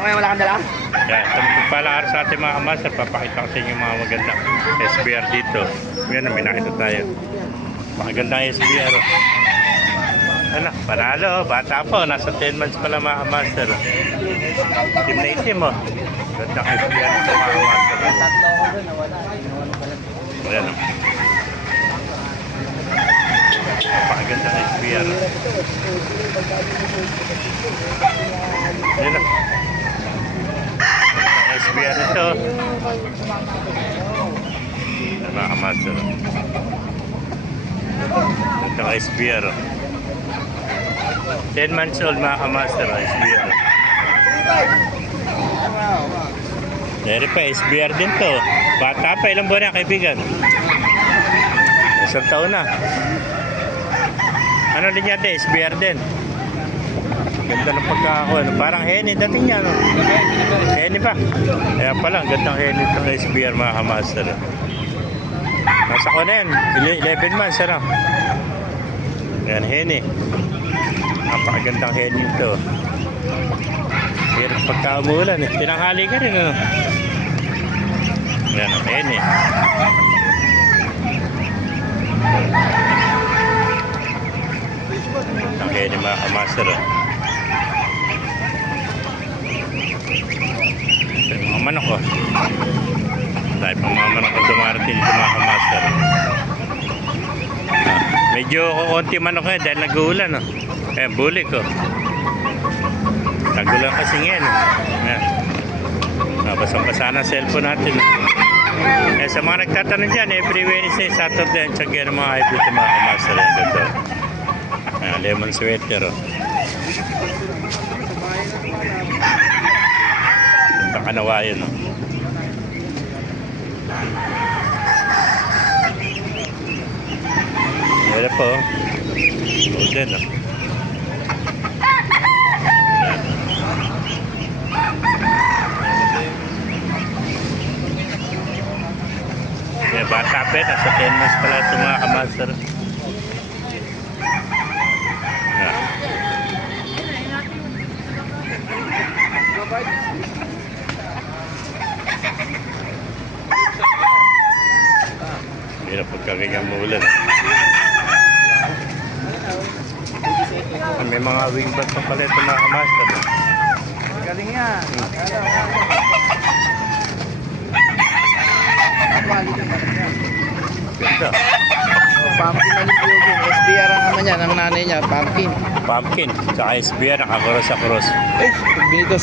Mamaya wala kang dala? Yan, ito pala araw sa ating mga master, papakita ko sa inyo mga magandang SBR dito. Yan, may nakita tayo. Magandang SBR. oh. Ano, panalo, oh. bata po, nasa 10 months pala mga master. oh. Team na itim oh. Gandang SBR ito mga master. oh. Tatlo ako doon, nawala. Inawan ko lang. Ayan oh. Napakagandang SBR. oh. Ayan oh. SBR ito. Ayan, mga master. oh. Gandang SBR. oh. 10 months old mga kamaster, oh, SBR. Dari pa, SBR din to. Bata pa, ilang buwan na kaibigan? Isang taon na. Ano din yata, SBR din. Ganda ng pagkakakuha. no? Parang Henny dating niya, no? Henny pa. Kaya pala, ang gandang Henny itong SBR mga kamaster. oh. Nasa ko na yan, ele- 11 months, ano? Yan, Henny. Napakagandang Henny ito. Pero pagka umulan, eh. tinanghali ka rin, ano? Yan, Henny. Ang Henny mga kamaster, oh. Ito yung mga manok, oh. Dahil pang mga manok ang dumarating dito mga kamaster. Ah, medyo konti manok ngayon dahil nag-uulan. Oh. Eh, bulik. Oh. Tagulan kasi ngayon. Oh. Ayan. Ah, basang-basa na cellphone natin. Eh, sa mga nagtatanong dyan, every Wednesday, Saturday, ang tsagyan ng mga hybrid ng mga kamaster. Ang ganda. Ah, lemon sweater. Oh. Ganda kanawayan. Oh. Po. Golden, oh. Yeah, bata pa, nasa 10 months pala ito mga kamaster. Yeah. Hirap pagkaganyan mo ulan. Ah, May mga wingbat pa pala ito mga kamaster. Galing yan. Ganda. Oh, pumpkin na yung yun. SBR ang naman yan, ang nanay niya, pumpkin. Pumpkin. Tsaka SBR, nakakuros sa cross. Eh, binito